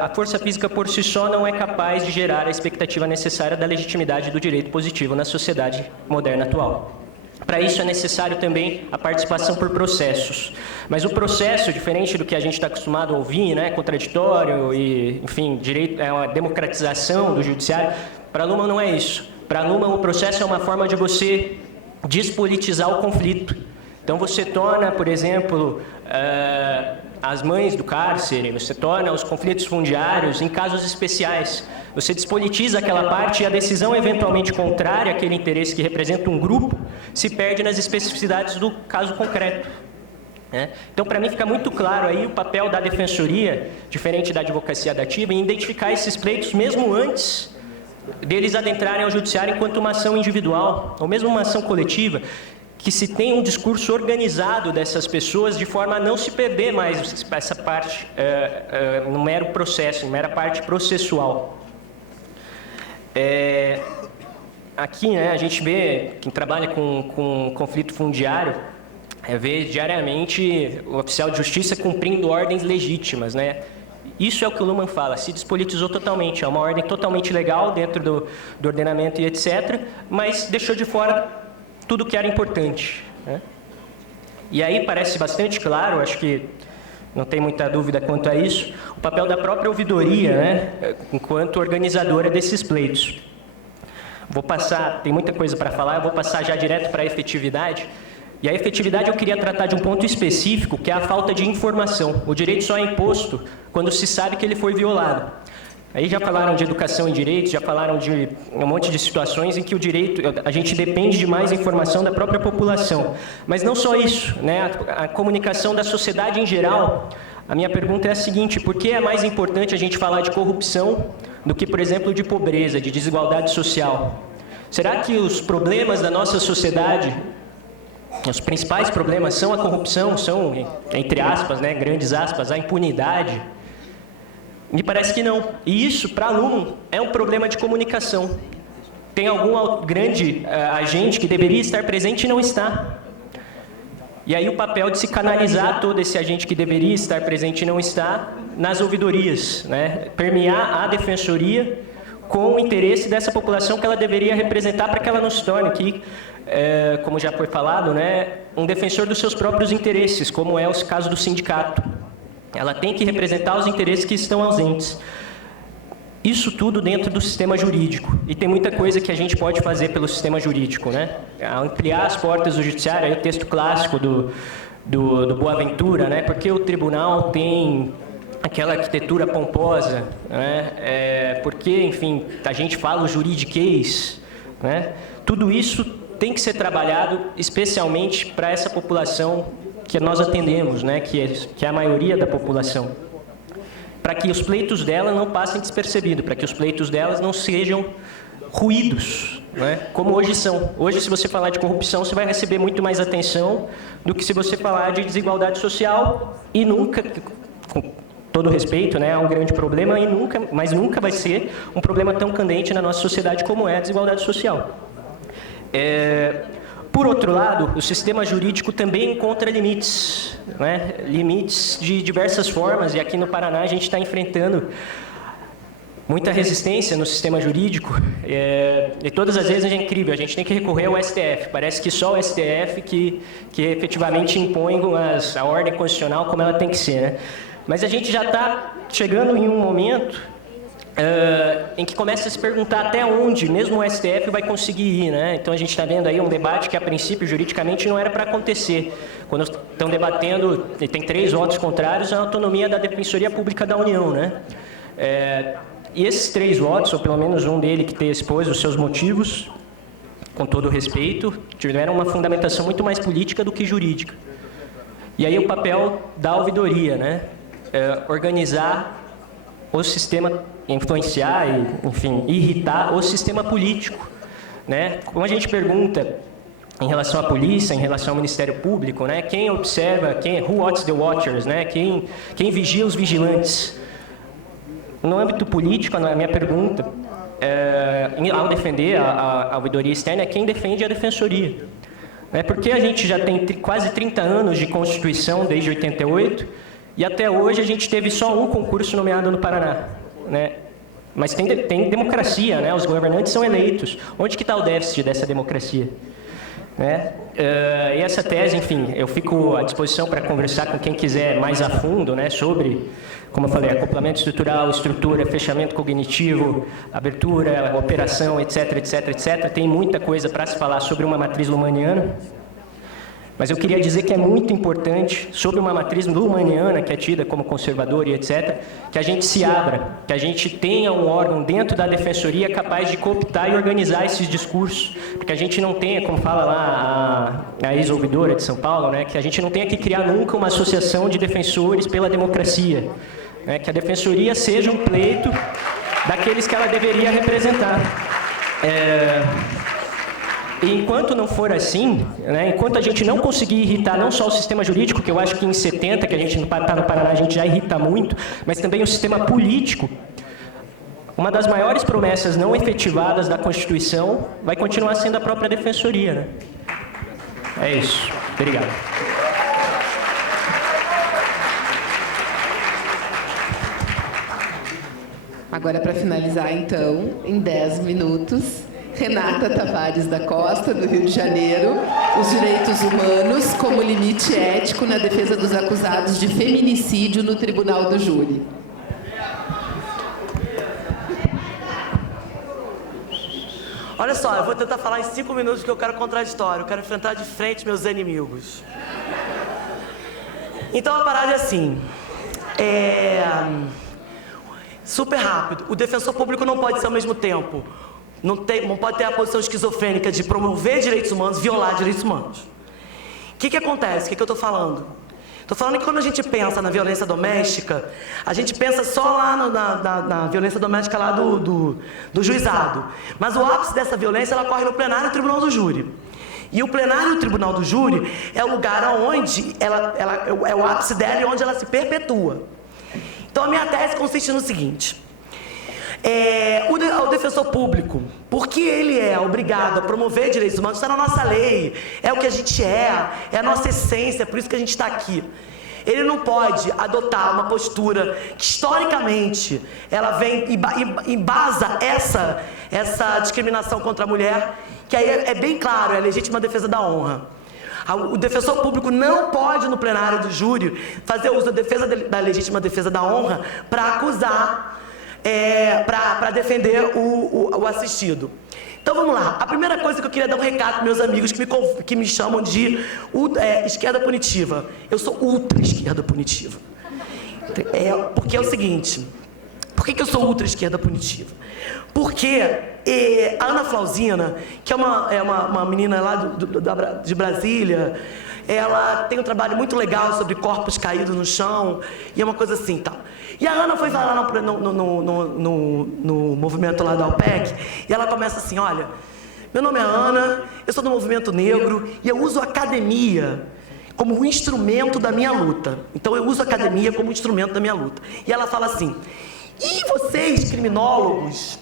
A força física por si só não é capaz de gerar a expectativa necessária da legitimidade do direito positivo na sociedade moderna atual. Para isso é necessário também a participação por processos. Mas o processo, diferente do que a gente está acostumado a ouvir, né, contraditório e, enfim, direito, é uma democratização do judiciário, para Luhmann não é isso. Para Luhmann o processo é uma forma de você despolitizar o conflito. Então você torna, por exemplo, as mães do cárcere, você torna os conflitos fundiários em casos especiais. Você despolitiza aquela parte e a decisão eventualmente contrária àquele interesse que representa um grupo se perde nas especificidades do caso concreto. Então, para mim, fica muito claro aí o papel da defensoria, diferente da advocacia dativa, em identificar esses pleitos mesmo antes deles adentrarem ao judiciário enquanto uma ação individual, ou mesmo uma ação coletiva, que se tem um discurso organizado dessas pessoas de forma a não se perder mais essa parte no mero processo, na mera parte processual. Aqui, né, a gente vê, quem trabalha com conflito fundiário, vê diariamente o oficial de justiça cumprindo ordens legítimas, né? Isso é o que o Luhmann fala, se despolitizou totalmente, é uma ordem totalmente legal dentro do ordenamento e etc., mas deixou de fora tudo que era importante, né? E aí parece bastante claro, acho que não tem muita dúvida quanto a isso, o papel da própria ouvidoria, né, enquanto organizadora desses pleitos. Vou passar, tem muita coisa para falar, eu vou passar já direto para a efetividade. E a efetividade eu queria tratar de um ponto específico, que é a falta de informação. O direito só é imposto quando se sabe que ele foi violado. Aí já falaram de educação em direitos, já falaram de um monte de situações em que o direito, a gente depende de mais informação da própria população. Mas não só isso, né? A comunicação da sociedade em geral. A minha pergunta é a seguinte: por que é mais importante a gente falar de corrupção do que, por exemplo, de pobreza, de desigualdade social? Será que os problemas da nossa sociedade, os principais problemas são a corrupção, são, entre aspas, né, grandes aspas, a impunidade? Me parece que não. E isso, para aluno, é um problema de comunicação. Tem algum grande agente que deveria estar presente e não está. E aí o papel de se canalizar todo esse agente que deveria estar presente e não está nas ouvidorias, né? Permear a defensoria com o interesse dessa população que ela deveria representar para que ela não se torne aqui, como já foi falado, né, um defensor dos seus próprios interesses, como é o caso do sindicato. Ela tem que representar os interesses que estão ausentes. Isso tudo dentro do sistema jurídico. E tem muita coisa que a gente pode fazer pelo sistema jurídico, né? Ampliar as portas do judiciário, aí o texto clássico do Boaventura, né? Porque o tribunal tem aquela arquitetura pomposa, né? Porque, enfim, a gente fala o juridiquês, né? Tudo isso tem que ser trabalhado especialmente para essa população que nós atendemos, né? Que é a maioria da população, para que os pleitos dela não passem despercebidos, para que os pleitos delas não sejam ruídos, né? Como hoje são. Hoje, se você falar de corrupção, você vai receber muito mais atenção do que se você falar de desigualdade social, e nunca, com todo respeito, né, é um grande problema, mas nunca vai ser um problema tão candente na nossa sociedade como é a desigualdade social. Por outro lado, o sistema jurídico também encontra limites, né? Limites de diversas formas, e aqui no Paraná a gente está enfrentando muita resistência no sistema jurídico, e todas as vezes é incrível, a gente tem que recorrer ao STF, parece que só o STF que efetivamente impõe a ordem constitucional como ela tem que ser, né? Mas a gente já está chegando em um momento em que começa a se perguntar até onde mesmo o STF vai conseguir ir, né? Então a gente está vendo aí um debate que a princípio juridicamente não era para acontecer. Quando estão debatendo, e tem 3 votos contrários, a autonomia da Defensoria Pública da União, né? E esses 3 votos, ou pelo menos um dele que expôs os seus motivos, com todo o respeito, tiveram uma fundamentação muito mais política do que jurídica. E aí o papel da ouvidoria, né? Organizar o sistema, influenciar e, enfim, irritar o sistema político, né? Como a gente pergunta em relação à polícia, em relação ao Ministério Público, né? Quem observa, who watches the watchers, né? Quem vigia os vigilantes? No âmbito político, a minha pergunta, ao defender a ouvidoria externa, é quem defende a defensoria. Porque a gente já tem quase 30 anos de Constituição, desde 88, e até hoje a gente teve só um concurso nomeado no Paraná, né? Mas tem democracia, né? Os governantes são eleitos. Onde que está o déficit dessa democracia? Né? E essa tese, enfim, eu fico à disposição para conversar com quem quiser mais a fundo, né, sobre, como eu falei, acoplamento estrutural, estrutura, fechamento cognitivo, abertura, operação, etc, etc, etc. Tem muita coisa para se falar sobre uma matriz luhmanniana, mas eu queria dizer que é muito importante, sobre uma matriz luhmanniana, que é tida como conservadora e etc., que a gente se abra, que a gente tenha um órgão dentro da defensoria capaz de cooptar e organizar esses discursos, porque a gente não tenha, como fala lá a ex-ouvidora de São Paulo, né, que a gente não tenha que criar nunca uma associação de defensores pela democracia, né, que a defensoria seja um pleito daqueles que ela deveria representar. E enquanto não for assim, né, enquanto a gente não conseguir irritar não só o sistema jurídico, que eu acho que em 70, que a gente está no Paraná, a gente já irrita muito, mas também o sistema político, uma das maiores promessas não efetivadas da Constituição vai continuar sendo a própria Defensoria, né? É isso. Obrigado. Agora, para finalizar, então, em 10 minutos... Renata Tavares da Costa, do Rio de Janeiro, os direitos humanos como limite ético na defesa dos acusados de feminicídio no Tribunal do Júri. Olha só, eu vou tentar falar em 5 minutos que eu quero contraditório, eu quero enfrentar de frente meus inimigos. Então a parada é assim, super rápido, o defensor público não pode ser ao mesmo tempo. Não pode ter a posição esquizofrênica de promover direitos humanos, violar direitos humanos. O que acontece? O que eu estou falando? Estou falando que quando a gente pensa na violência doméstica, a gente pensa só lá na violência doméstica lá do juizado. Mas o ápice dessa violência, ela ocorre no plenário do Tribunal do Júri. E o plenário do Tribunal do Júri é o lugar onde é o ápice dela e onde ela se perpetua. Então a minha tese consiste no seguinte... o defensor público, porque ele é obrigado a promover direitos humanos, está na nossa lei, é o que a gente é a nossa essência, é por isso que a gente está aqui. Ele não pode adotar uma postura que, historicamente, ela vem e embasa essa discriminação contra a mulher, que aí é bem claro, é a legítima defesa da honra. O defensor público não pode, no plenário do júri, fazer uso da legítima defesa da honra para acusar, para defender o assistido. Então vamos lá. A primeira coisa que eu queria dar um recado para meus amigos que me chamam de esquerda punitiva. Eu sou ultra esquerda punitiva. Porque é o seguinte. Por que eu sou ultra esquerda punitiva? Porque a Ana Flauzina, que é uma menina lá de Brasília, ela tem um trabalho muito legal sobre corpos caídos no chão, e é uma coisa assim, tal. E a Ana foi falar no movimento lá da ALPEC, e ela começa assim, olha, meu nome é Ana, eu sou do movimento negro, e eu uso a academia como um instrumento da minha luta. Então eu uso a academia como instrumento da minha luta. E ela fala assim, e vocês, criminólogos,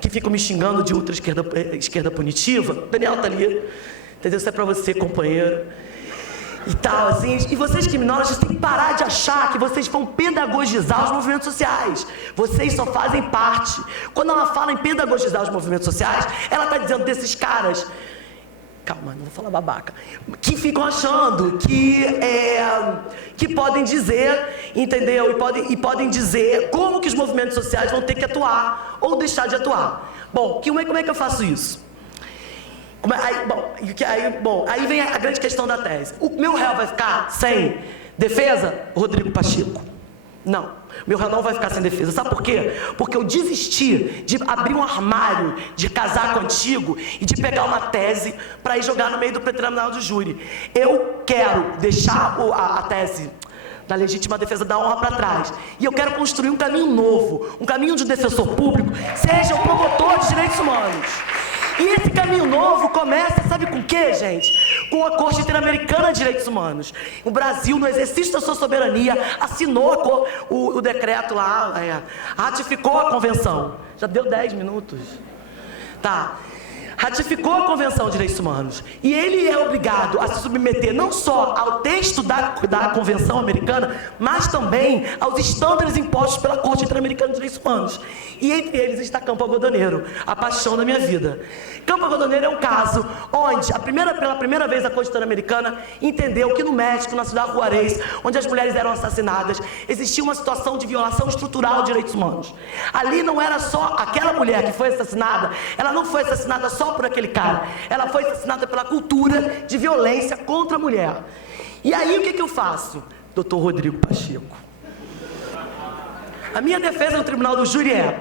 que ficam me xingando de ultra esquerda punitiva, Daniel tá ali, entendeu? Isso é pra você, companheiro. E tal, assim, e vocês criminólogos têm que parar de achar que vocês vão pedagogizar os movimentos sociais. Vocês só fazem parte. Quando ela fala em pedagogizar os movimentos sociais, ela está dizendo desses caras calma, não vou falar babaca, que ficam achando que podem dizer, entendeu? E podem dizer como que os movimentos sociais vão ter que atuar ou deixar de atuar. Bom, como é que eu faço isso? Aí vem a grande questão da tese. O meu réu vai ficar sem defesa, Rodrigo Pacheco? Não, meu réu não vai ficar sem defesa. Sabe por quê? Porque eu desisti de abrir um armário de casaco antigo e de pegar uma tese para ir jogar no meio do preliminar do júri. Eu quero deixar a tese da legítima defesa da honra para trás. E eu quero construir um caminho novo, um caminho de defensor público, seja o promotor de direitos humanos. E esse caminho novo começa, sabe com o quê, gente? Com a Corte Interamericana de Direitos Humanos. O Brasil, no exercício da sua soberania, assinou o decreto lá, ratificou a convenção. Já deu 10 minutos. Tá. Ratificou a Convenção de Direitos Humanos. E ele é obrigado a se submeter não só ao texto da Convenção Americana, mas também aos estándares impostos pela Corte Interamericana de Direitos Humanos. E entre eles está Campo Algodoneiro, a paixão da minha vida. Campo Algodoneiro é um caso onde, pela primeira vez, a Corte Interamericana entendeu que no México, na cidade Juarez, onde as mulheres eram assassinadas, existia uma situação de violação estrutural de direitos humanos. Ali não era só aquela mulher que foi assassinada, ela não foi assassinada só por aquele cara, ela foi assassinada pela cultura de violência contra a mulher. E aí o que eu faço, doutor Rodrigo Pacheco? A minha defesa no tribunal do júri é,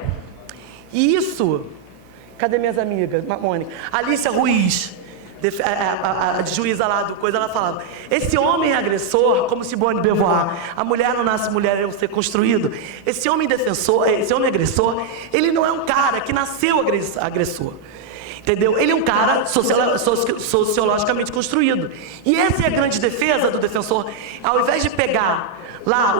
e isso, cadê minhas amigas, Mônica? Alicia Ruiz, a juíza lá do coisa, ela falava, esse homem é agressor, como Simone de Beauvoir, a mulher não nasce mulher, é um ser construído. Esse homem defensor, esse homem agressor, ele não é um cara que nasceu agressor. Entendeu? Ele é um cara sociologicamente construído. E essa é a grande defesa do defensor. Ao invés de pegar lá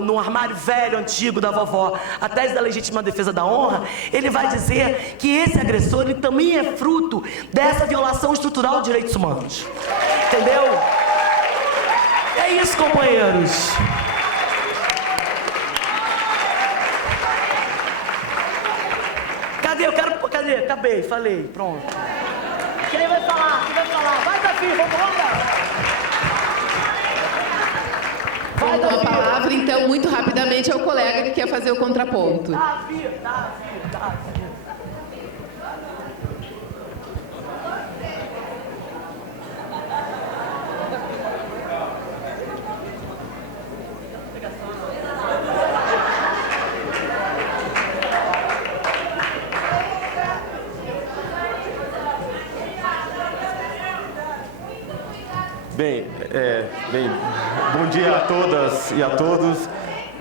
no armário velho, antigo da vovó, a tese da legítima defesa da honra, ele vai dizer que esse agressor ele também é fruto dessa violação estrutural de direitos humanos. Entendeu? É isso, companheiros. Cadê? Acabei, falei, pronto. Quem vai falar? Vai, Davi, vamos lá. Vai, Davi. A palavra, então, muito rapidamente, é o colega que quer fazer o contraponto. Davi. Bem, bom dia a todas e a todos.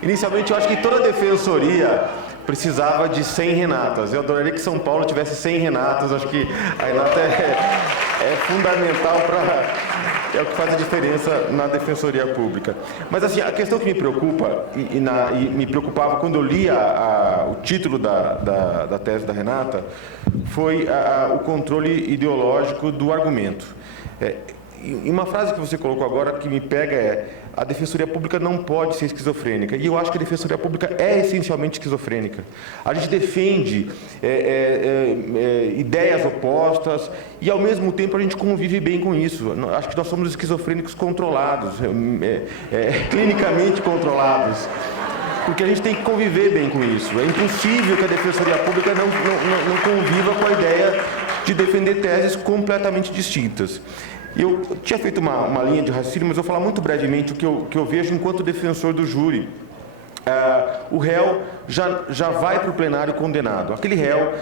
Inicialmente, eu acho que toda a defensoria precisava de 100 Renatas. Eu adoraria que São Paulo tivesse 100 Renatas. Acho que a Renata é fundamental é o que faz a diferença na defensoria pública. Mas assim, a questão que me preocupa, e me preocupava quando eu li o título da tese da Renata, foi o controle ideológico do argumento. E uma frase que você colocou agora que me pega é: a defensoria pública não pode ser esquizofrênica. E eu acho que a defensoria pública é essencialmente esquizofrênica. A gente defende ideias opostas e, ao mesmo tempo, a gente convive bem com isso. Acho que nós somos esquizofrênicos controlados, clinicamente controlados. Porque a gente tem que conviver bem com isso. É impossível que a defensoria pública não conviva com a ideia de defender teses completamente distintas. Eu tinha feito uma linha de raciocínio, mas eu vou falar muito brevemente o que eu vejo enquanto defensor do júri. O réu já vai para o plenário condenado. Aquele réu,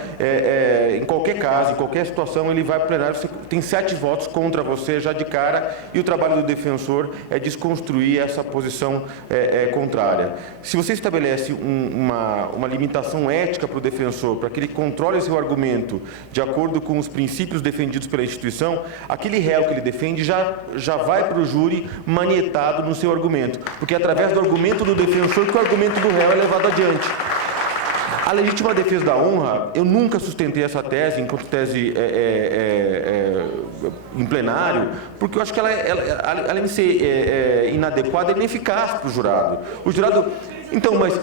em qualquer caso, em qualquer situação, ele vai para o plenário, você tem 7 votos contra você já de cara, e o trabalho do defensor é desconstruir essa posição contrária. Se você estabelece uma limitação ética para o defensor, para que ele controle seu argumento de acordo com os princípios defendidos pela instituição, aquele réu que ele defende já vai para o júri manietado no seu argumento, porque é através do argumento do defensor que o argumento do réu é levado adiante. A legítima defesa da honra, eu nunca sustentei essa tese enquanto tese em plenário, porque eu acho que ela além de ser inadequada, é ineficaz para o jurado. O jurado... Então, mas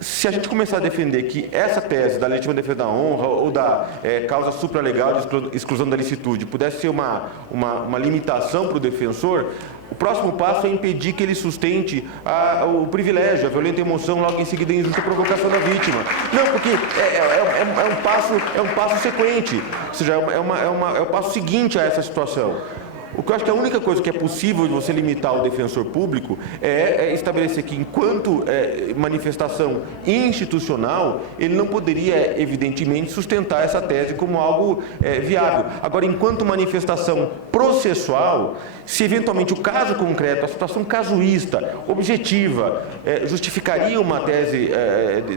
se a gente começar a defender que essa tese da legítima defesa da honra ou da causa supralegal de exclusão da licitude pudesse ser uma limitação para o defensor, o próximo passo é impedir que ele sustente o privilégio, a violenta emoção, logo em seguida a injusta provocação da vítima. Não, porque é um passo sequente, ou seja, é o passo seguinte a essa situação. O que eu acho que a única coisa que é possível de você limitar o defensor público é estabelecer que, enquanto manifestação institucional, ele não poderia, evidentemente, sustentar essa tese como algo viável. Agora, enquanto manifestação processual, se eventualmente o caso concreto, a situação casuísta, objetiva, justificaria uma tese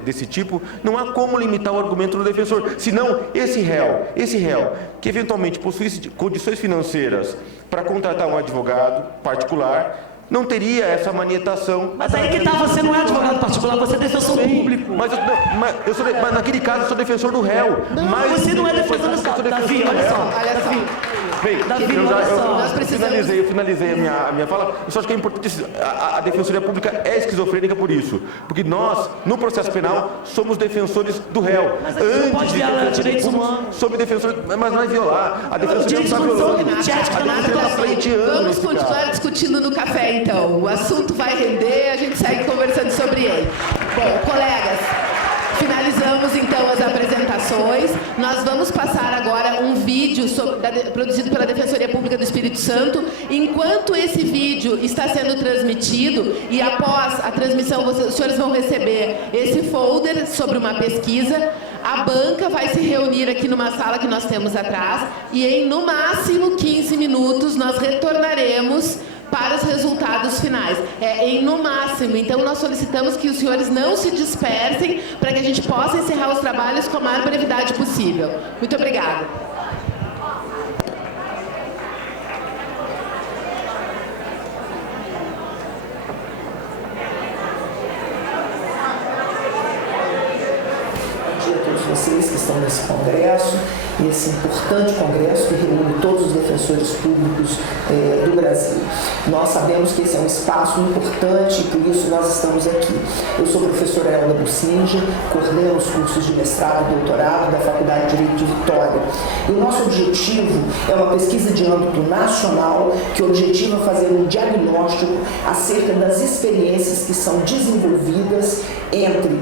desse tipo, não há como limitar o argumento do defensor. Senão, esse réu, que eventualmente possuísse condições financeiras para contratar um advogado particular, não teria essa manietação. Mas aí que tá, você não é advogado particular, você é defensor público. Mas naquele caso eu sou defensor do réu. Não, você não é defensor do réu. Davi, olha só. Bem, Davi, eu finalizei a minha fala. Eu só acho que é importante. A Defensoria Pública é esquizofrênica por isso. Porque nós, no processo penal, somos defensores do réu. Mas a gente não pode violar direitos humanos. Somos defensores, mas não é violar. A Defensoria não está violando. A Defensoria está pleiteando. Vamos continuar discutindo no café, então. O assunto vai render, a gente segue conversando sobre ele. Bom, colegas, finalizamos então as apresentações. Nós vamos passar agora um vídeo produzido pela Defensoria Pública do Espírito Santo. Enquanto esse vídeo está sendo transmitido e após a transmissão, os senhores vão receber esse folder sobre uma pesquisa. A banca vai se reunir aqui numa sala que nós temos atrás e em no máximo 15 minutos nós retornaremos para os resultados finais. Em no máximo. Então, nós solicitamos que os senhores não se dispersem para que a gente possa encerrar os trabalhos com a maior brevidade possível. Muito obrigada. Bom dia a todos vocês que estão nesse congresso, esse importante congresso que reúne todos os defensores públicos do Brasil. Nós sabemos que esse é um espaço importante e por isso nós estamos aqui. Eu sou a professora Elda Bucinja, coordeno os cursos de mestrado e doutorado da Faculdade de Direito de Vitória. E o nosso objetivo é uma pesquisa de âmbito nacional que objetiva fazer um diagnóstico acerca das experiências que são desenvolvidas entre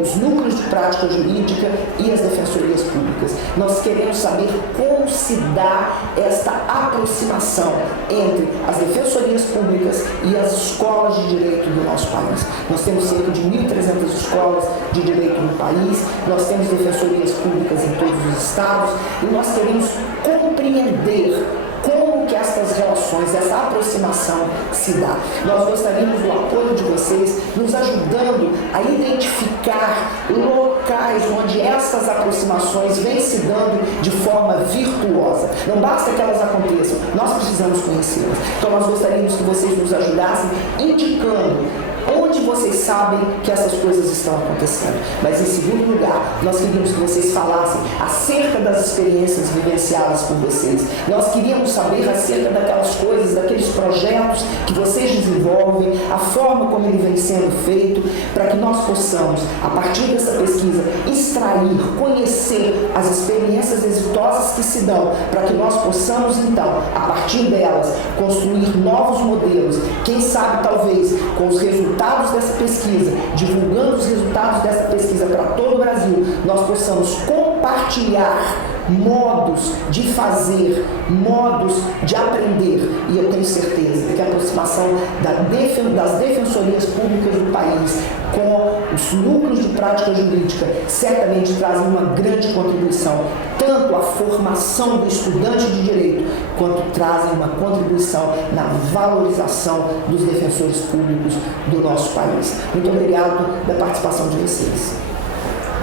os núcleos de prática jurídica e as defensorias públicas. Nós queremos saber como se dá esta aproximação entre as defensorias públicas e as escolas de direito do nosso país. Nós temos cerca de 1.300 escolas de direito no país, nós temos defensorias públicas em todos os estados e nós queremos compreender como que estas relações, essa aproximação se dá. Nós gostaríamos do apoio de vocês, nos ajudando a identificar locais onde essas aproximações vêm se dando de forma virtuosa. Não basta que elas aconteçam, nós precisamos conhecê-las. Então nós gostaríamos que vocês nos ajudassem indicando onde vocês sabem que essas coisas estão acontecendo. Mas, em segundo lugar, nós queríamos que vocês falassem acerca das experiências vivenciadas por vocês. Nós queríamos saber acerca daquelas coisas, daqueles projetos que vocês desenvolvem, a forma como ele vem sendo feito, para que nós possamos, a partir dessa pesquisa, extrair, conhecer as experiências exitosas que se dão, para que nós possamos, então, a partir delas, construir novos modelos, quem sabe, talvez, com os resultados dessa pesquisa, divulgando os resultados dessa pesquisa para todo o Brasil, nós possamos compartilhar modos de fazer, modos de aprender. E eu tenho certeza que a aproximação das defensorias públicas do país com os núcleos de prática jurídica certamente trazem uma grande contribuição, tanto à formação do estudante de direito, quanto trazem uma contribuição na valorização dos defensores públicos do nosso país. Muito obrigado pela participação de vocês.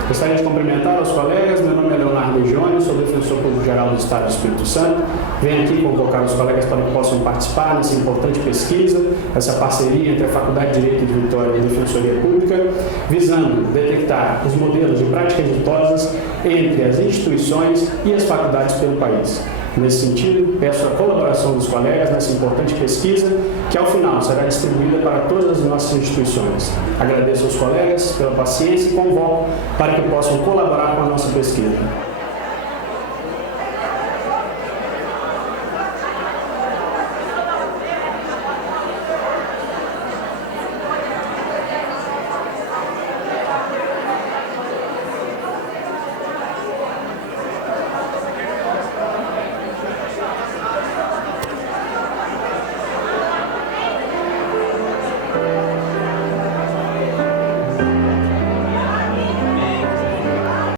Gostaria de cumprimentar os colegas. Meu nome é Leonardo Legione, sou defensor público-geral do Estado do Espírito Santo. Venho aqui convocar os colegas para que possam participar nessa importante pesquisa, essa parceria entre a Faculdade de Direito de Vitória e a Defensoria Pública, visando detectar os modelos de práticas exitosas entre as instituições e as faculdades pelo país. Nesse sentido, peço a colaboração dos colegas nessa importante pesquisa, que ao final será distribuída para todas as nossas instituições. Agradeço aos colegas pela paciência e convoco para que possam colaborar com a nossa pesquisa.